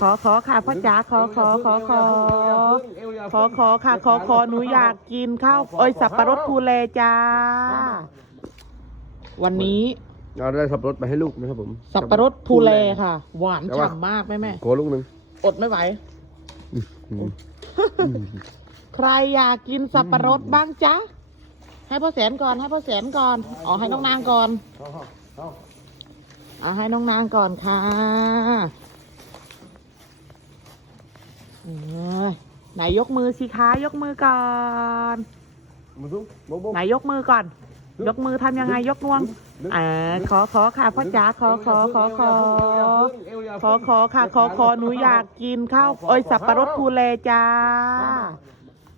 ขอขอค่ะพ่อจ๋าขอขอขอขอขอขอค่ะ ขอขอหนูอยากกินข้าวเอ้ยสับปะรดภูเลจ้า วันนี้เราได้สับปะรดไปให้ลูกนะครับผมสับปะรดภูเลค่ะ หวานแต่ว่าฉ่ำมากแม่แม่โกลูกหนึ่งอดไม่ไหวอืมใครอยากกินสับปะรดบ้างจ๊ะให้พ่อแสนก่อนให้พ่อแสนก่อนอ๋อให้น้องนางก่อนอ่าให้น้องนางก่อนค่ะเออ ไหนยกมือสิคะยกมือก่อนมาดูโบ๊ะโบ๊ะไหนยกมือก่อน ยกมือทำยังไงยกงวงอ่าขอขอค่ะพ่อจ๋าขอขอขอขอขอขอค่ะขอขอหนูอยากกินข้าวเอ้ยสับปะรดภูเลจ้า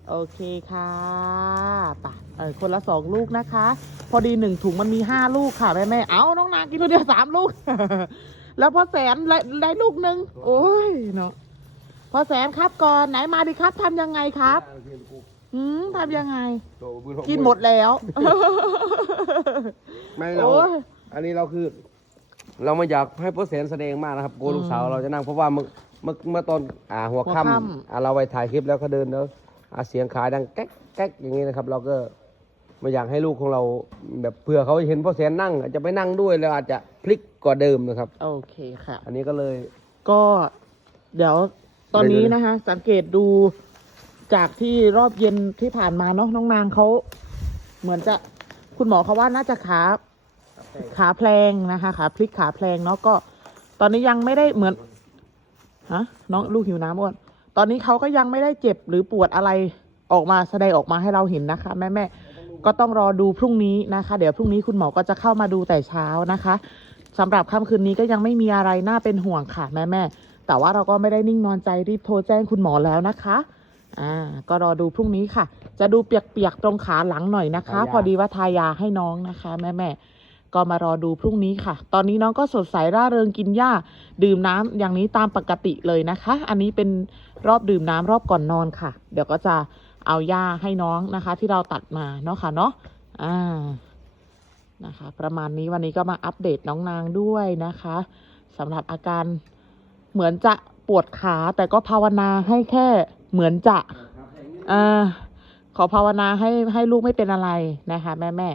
โอเคค่ะไปเออคนละสองลูกนะคะ พอดีหนึ่งถุงมันมีห้าลูกค่ะแม่แม่เอาน้องนางกินตัวเดียวสามลูก แล้วพอแสนได้ได้ลูกหนึ่งโอ้ยเนาะ พอแสนครับก่อนไหนมาดิครับทำยังไงครับหืมทำยังไง กินหมดแล้ว ไม่เราโอ้ย อันนี้เราคือ เราไม่อยากให้พ่อแสนแสดงมากนะครับกลัวลูกสาวเราจะนั่งเพราะว่าเมื่อเมื่อเมื่อตอนอ่าหัวหัวค่ค่ำำอ่าเราไปถ่ายคลิปแล้วเขาเดินแล้วอ่าเสียงขาดังแก๊กแก๊กอย่างนี้นะครับ เราก็ไม่อยากให้ลูกของเราแบบเผื่อเขาเห็นพ่อแสนนั่ง อาจจะไปนั่งด้วยแล้วอาจจะพลิกกว่าเดิมนะครับ โอเคค่ะ อันนี้ก็เลยก็เดี๋ยว ตอนนี้เดี๋ยวๆนะคะ สังเกตดูจากที่รอบเย็นที่ผ่านมาเนาะน้องนางเขาเหมือนจะคุณหมอเขาว่าน่าจะขาขาแพลงนะคะขาพลิกขาแพลงเนาะก็ ตอนนี้ยังไม่ได้เหมือนฮะน้องลูกหิวน้ำอ้วนตอนนี้เขาก็ยังไม่ได้เจ็บหรือปวดอะไรออกมาแสดงออกมาให้เราเห็นนะคะ แม่แม่ๆก็ต้องรอดูพรุ่งนี้นะคะ เดี๋ยวพรุ่งนี้คุณหมอก็จะเข้ามาดูแต่เช้านะคะสำหรับค่ำคืนนี้ก็ยังไม่มีอะไรน่าเป็นห่วงค่ะแม่แม่ๆ แต่ว่าเราก็ไม่ได้นิ่งนอนใจรีบโทรแจ้งคุณหมอแล้วนะคะอ่าก็รอดูพรุ่งนี้ค่ะ จะดูเปียกๆตรงขาหลังหน่อยนะคะทายาพอดีว่าทายาให้น้องนะคะ แม่แม่ๆก็มารอดูพรุ่งนี้ค่ะ ตอนนี้น้องก็สดใสร่าเริงกินหญ้า ดื่มน้ำอย่างนี้ตามปกติเลยนะคะ อันนี้เป็นรอบดื่มน้ำรอบก่อนนอนค่ะ เดี๋ยวก็จะเอาหญ้าให้น้องนะคะ ที่เราตัดมาเนาะค่ะเนาะอ่านะคะ ประมาณนี้วันนี้ก็มาอัปเดตน้องนางด้วยนะคะสำหรับอาการ เหมือนจะปวดขาแต่ก็ภาวนาให้แค่เหมือนจะอ่าขอภาวนาให้ให้ลูกไม่เป็นอะไรนะคะ แม่แม่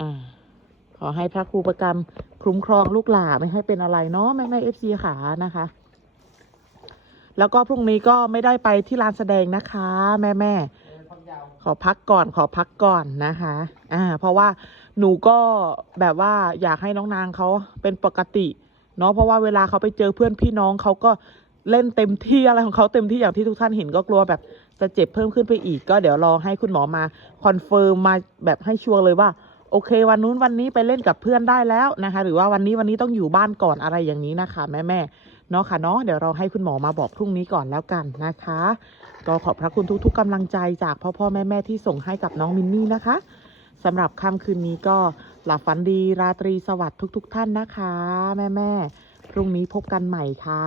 อ่าขอให้พระครูประกรรมคุ้มครองลูกหลานไม่ให้เป็นอะไรเนาะแม่แม่เอฟซีขานะคะ แล้วก็พรุ่งนี้ก็ไม่ได้ไปที่ลานแสดงนะคะ แม่แม่ขอพักก่อนขอพักก่อนนะคะ อ่า เพราะว่าหนูก็แบบว่าอยากให้น้องนางเขาเป็นปกติ เนาะเพราะว่าเวลาเขาไปเจอเพื่อนพี่น้องเขาก็เล่นเต็มที่อะไรของเขาเต็มที่อย่างที่ทุกท่านเห็นก็กลัวแบบจะเจ็บเพิ่มขึ้นไปอีก ก็เดี๋ยวรอให้คุณหมอมาคอนเฟิร์มมาแบบให้ชัวร์เลยว่า โอเค วันนู้นวันนี้ไปเล่นกับเพื่อนได้แล้วนะคะ หรือว่าวันนี้วันนี้ต้องอยู่บ้านก่อนอะไรอย่างนี้นะคะ แม่แม่เนาะค่ะเนาะเดี๋ยวเราให้คุณหมอมาบอกพรุ่งนี้ก่อนแล้วกันนะคะ ก็ขอบพระคุณทุก ๆกำลังใจจากพ่อพ่อแม่แม่ที่ส่งให้กับน้องมินนี่นะคะสำหรับค่ำคืนนี้ก็ หลับฝันดีราตรีสวัสดิ์ทุก ๆ ท่านนะคะ แม่แม่พรุ่งนี้พบกันใหม่ค่ะ